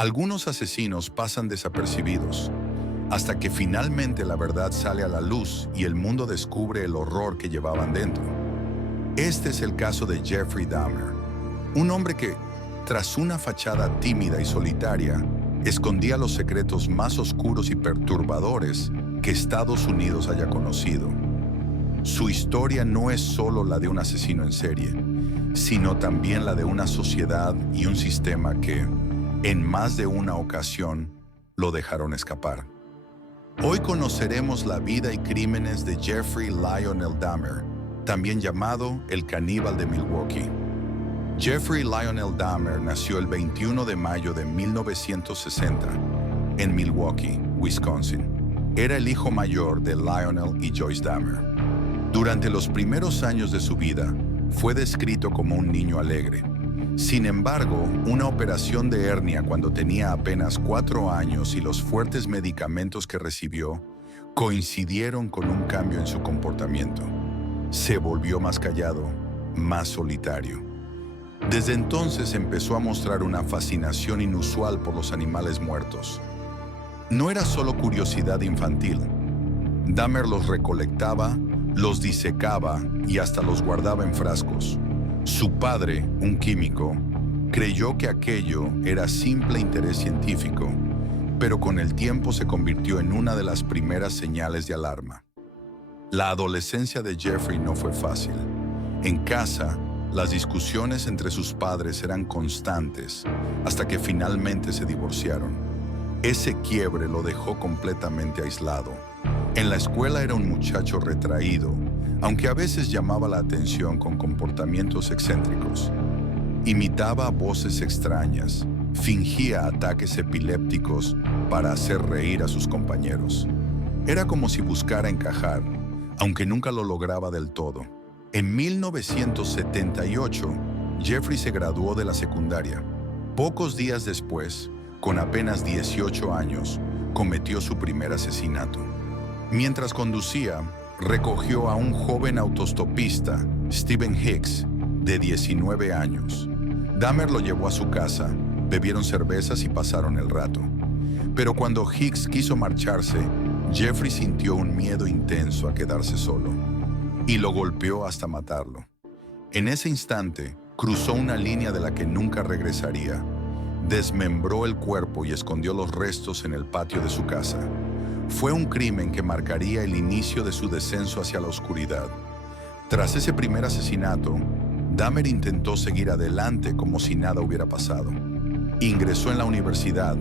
Algunos asesinos pasan desapercibidos, hasta que finalmente la verdad sale a la luz y el mundo descubre el horror que llevaban dentro. Este es el caso de Jeffrey Dahmer, un hombre que, tras una fachada tímida y solitaria, escondía los secretos más oscuros y perturbadores que Estados Unidos haya conocido. Su historia no es solo la de un asesino en serie, sino también la de una sociedad y un sistema que, en más de una ocasión, lo dejaron escapar. Hoy conoceremos la vida y crímenes de Jeffrey Lionel Dahmer, también llamado el caníbal de Milwaukee. Jeffrey Lionel Dahmer nació el 21 de mayo de 1960 en Milwaukee, Wisconsin. Era el hijo mayor de Lionel y Joyce Dahmer. Durante los primeros años de su vida, fue descrito como un niño alegre. Sin embargo, una operación de hernia cuando tenía apenas 4 años y los fuertes medicamentos que recibió coincidieron con un cambio en su comportamiento. Se volvió más callado, más solitario. Desde entonces empezó a mostrar una fascinación inusual por los animales muertos. No era solo curiosidad infantil. Dahmer los recolectaba, los disecaba y hasta los guardaba en frascos. Su padre, un químico, creyó que aquello era simple interés científico, pero con el tiempo se convirtió en una de las primeras señales de alarma. La adolescencia de Jeffrey no fue fácil. En casa, las discusiones entre sus padres eran constantes hasta que finalmente se divorciaron. Ese quiebre lo dejó completamente aislado. En la escuela era un muchacho retraído, aunque a veces llamaba la atención con comportamientos excéntricos. Imitaba voces extrañas, fingía ataques epilépticos para hacer reír a sus compañeros. Era como si buscara encajar, aunque nunca lo lograba del todo. En 1978, Jeffrey se graduó de la secundaria. Pocos días después, con apenas 18 años, cometió su primer asesinato. Mientras conducía, recogió a un joven autostopista, Stephen Hicks, de 19 años. Dahmer lo llevó a su casa, bebieron cervezas y pasaron el rato. Pero cuando Hicks quiso marcharse, Jeffrey sintió un miedo intenso a quedarse solo y lo golpeó hasta matarlo. En ese instante, cruzó una línea de la que nunca regresaría. Desmembró el cuerpo y escondió los restos en el patio de su casa. Fue un crimen que marcaría el inicio de su descenso hacia la oscuridad. Tras ese primer asesinato, Dahmer intentó seguir adelante como si nada hubiera pasado. Ingresó en la universidad,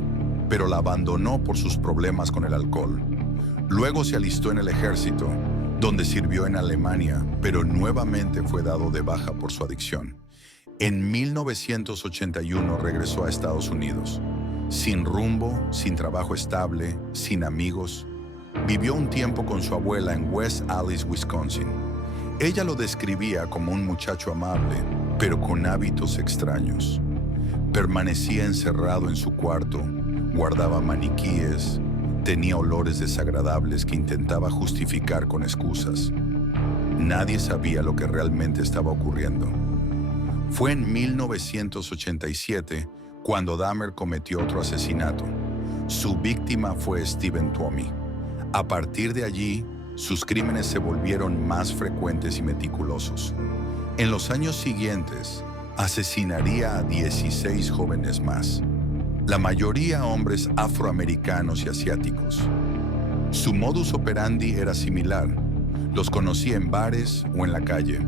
pero la abandonó por sus problemas con el alcohol. Luego se alistó en el ejército, donde sirvió en Alemania, pero nuevamente fue dado de baja por su adicción. En 1981 regresó a Estados Unidos. Sin rumbo, sin trabajo estable, sin amigos, vivió un tiempo con su abuela en West Allis, Wisconsin. Ella lo describía como un muchacho amable, pero con hábitos extraños. Permanecía encerrado en su cuarto, guardaba maniquíes, tenía olores desagradables que intentaba justificar con excusas. Nadie sabía lo que realmente estaba ocurriendo. Fue en 1987 cuando Dahmer cometió otro asesinato. Su víctima fue Stephen Twomey. A partir de allí, sus crímenes se volvieron más frecuentes y meticulosos. En los años siguientes, asesinaría a 16 jóvenes más, la mayoría hombres afroamericanos y asiáticos. Su modus operandi era similar. Los conocía en bares o en la calle.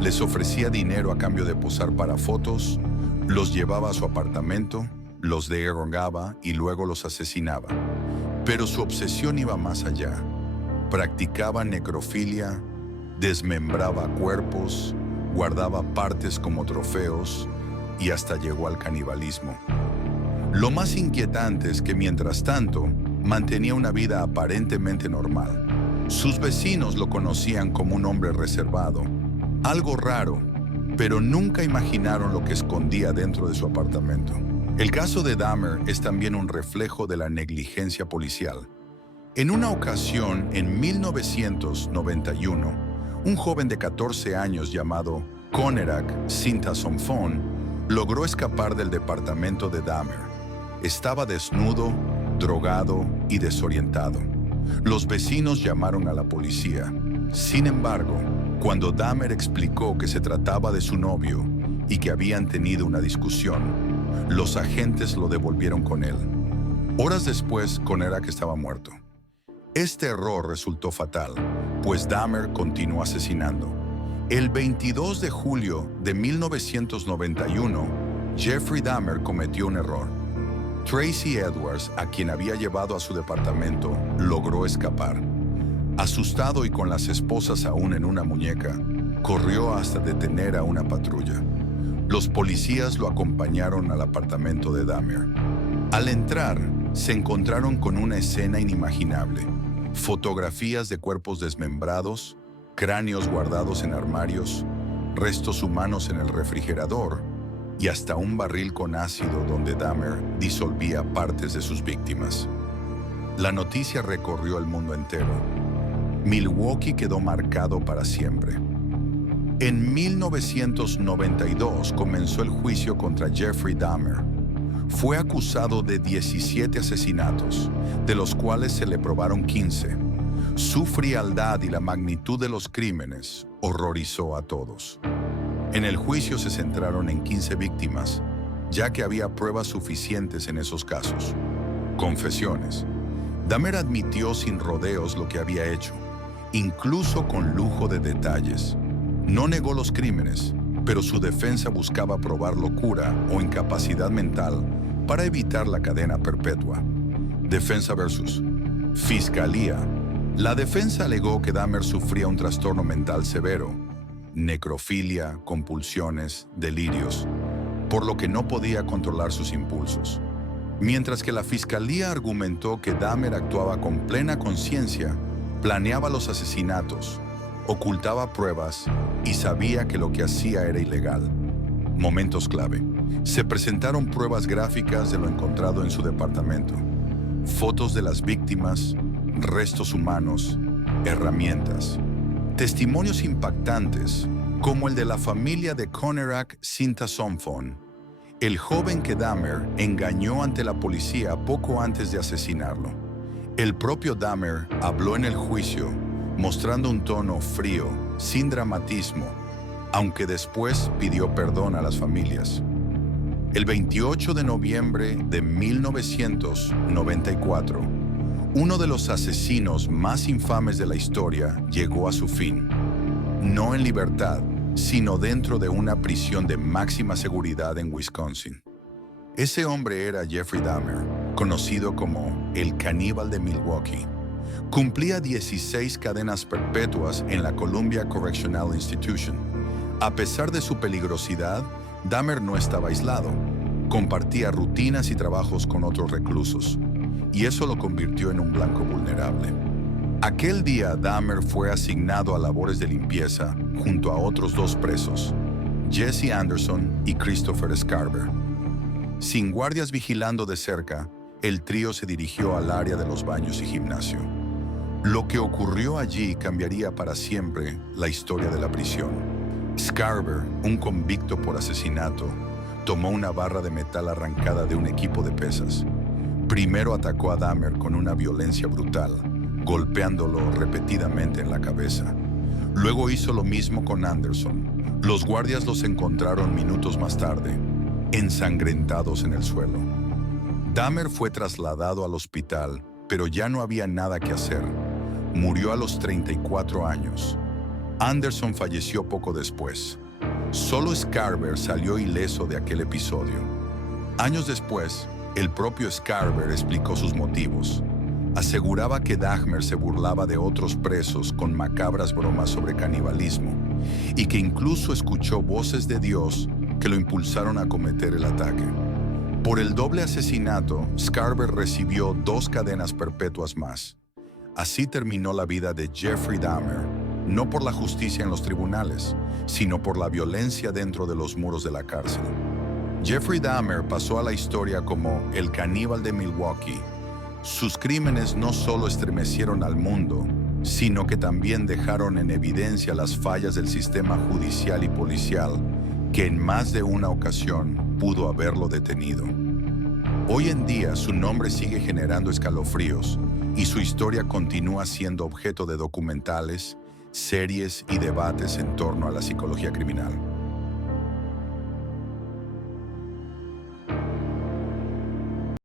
Les ofrecía dinero a cambio de posar para fotos, los llevaba a su apartamento, los derrogaba y luego los asesinaba. Pero su obsesión iba más allá. Practicaba necrofilia, desmembraba cuerpos, guardaba partes como trofeos y hasta llegó al canibalismo. Lo más inquietante es que mientras tanto, mantenía una vida aparentemente normal. Sus vecinos lo conocían como un hombre reservado, algo raro, pero nunca imaginaron lo que escondía dentro de su apartamento. El caso de Dahmer es también un reflejo de la negligencia policial. En una ocasión, en 1991, un joven de 14 años llamado Conerak Sintasomphone logró escapar del departamento de Dahmer. Estaba desnudo, drogado y desorientado. Los vecinos llamaron a la policía. Sin embargo, cuando Dahmer explicó que se trataba de su novio y que habían tenido una discusión, los agentes lo devolvieron con él. Horas después, Konerak estaba muerto. Este error resultó fatal, pues Dahmer continuó asesinando. El 22 de julio de 1991, Jeffrey Dahmer cometió un error. Tracy Edwards, a quien había llevado a su departamento, logró escapar. Asustado y con las esposas aún en una muñeca, corrió hasta detener a una patrulla. Los policías lo acompañaron al apartamento de Dahmer. Al entrar, se encontraron con una escena inimaginable. Fotografías de cuerpos desmembrados, cráneos guardados en armarios, restos humanos en el refrigerador y hasta un barril con ácido donde Dahmer disolvía partes de sus víctimas. La noticia recorrió el mundo entero. Milwaukee quedó marcado para siempre. En 1992 comenzó el juicio contra Jeffrey Dahmer. Fue acusado de 17 asesinatos, de los cuales se le probaron 15. Su frialdad y la magnitud de los crímenes horrorizó a todos. En el juicio se centraron en 15 víctimas, ya que había pruebas suficientes en esos casos. Confesiones. Dahmer admitió sin rodeos lo que había hecho, incluso con lujo de detalles. No negó los crímenes, pero su defensa buscaba probar locura o incapacidad mental para evitar la cadena perpetua. Defensa versus Fiscalía. La defensa alegó que Dahmer sufría un trastorno mental severo, necrofilia, compulsiones, delirios, por lo que no podía controlar sus impulsos. Mientras que la fiscalía argumentó que Dahmer actuaba con plena conciencia, planeaba los asesinatos, ocultaba pruebas y sabía que lo que hacía era ilegal. Momentos clave. Se presentaron pruebas gráficas de lo encontrado en su departamento, fotos de las víctimas, restos humanos, herramientas. Testimonios impactantes, como el de la familia de Konerak Sintasomphone, el joven que Dahmer engañó ante la policía poco antes de asesinarlo. El propio Dahmer habló en el juicio, mostrando un tono frío, sin dramatismo, aunque después pidió perdón a las familias. El 28 de noviembre de 1994, uno de los asesinos más infames de la historia llegó a su fin. No en libertad, sino dentro de una prisión de máxima seguridad en Wisconsin. Ese hombre era Jeffrey Dahmer, conocido como el caníbal de Milwaukee. Cumplía 16 cadenas perpetuas en la Columbia Correctional Institution. A pesar de su peligrosidad, Dahmer no estaba aislado. Compartía rutinas y trabajos con otros reclusos, y eso lo convirtió en un blanco vulnerable. Aquel día, Dahmer fue asignado a labores de limpieza junto a otros 2 presos, Jesse Anderson y Christopher Scarver. Sin guardias vigilando de cerca, el trío se dirigió al área de los baños y gimnasio. Lo que ocurrió allí cambiaría para siempre la historia de la prisión. Scarver, un convicto por asesinato, tomó una barra de metal arrancada de un equipo de pesas. Primero atacó a Dahmer con una violencia brutal, golpeándolo repetidamente en la cabeza. Luego hizo lo mismo con Anderson. Los guardias los encontraron minutos más tarde, ensangrentados en el suelo. Dahmer fue trasladado al hospital, pero ya no había nada que hacer. Murió a los 34 años. Anderson falleció poco después. Solo Scarver salió ileso de aquel episodio. Años después, el propio Scarver explicó sus motivos. Aseguraba que Dahmer se burlaba de otros presos con macabras bromas sobre canibalismo y que incluso escuchó voces de Dios que lo impulsaron a cometer el ataque. Por el doble asesinato, Scarver recibió 2 cadenas perpetuas más. Así terminó la vida de Jeffrey Dahmer, no por la justicia en los tribunales, sino por la violencia dentro de los muros de la cárcel. Jeffrey Dahmer pasó a la historia como el caníbal de Milwaukee. Sus crímenes no solo estremecieron al mundo, sino que también dejaron en evidencia las fallas del sistema judicial y policial, que en más de una ocasión pudo haberlo detenido. Hoy en día su nombre sigue generando escalofríos y su historia continúa siendo objeto de documentales, series y debates en torno a la psicología criminal.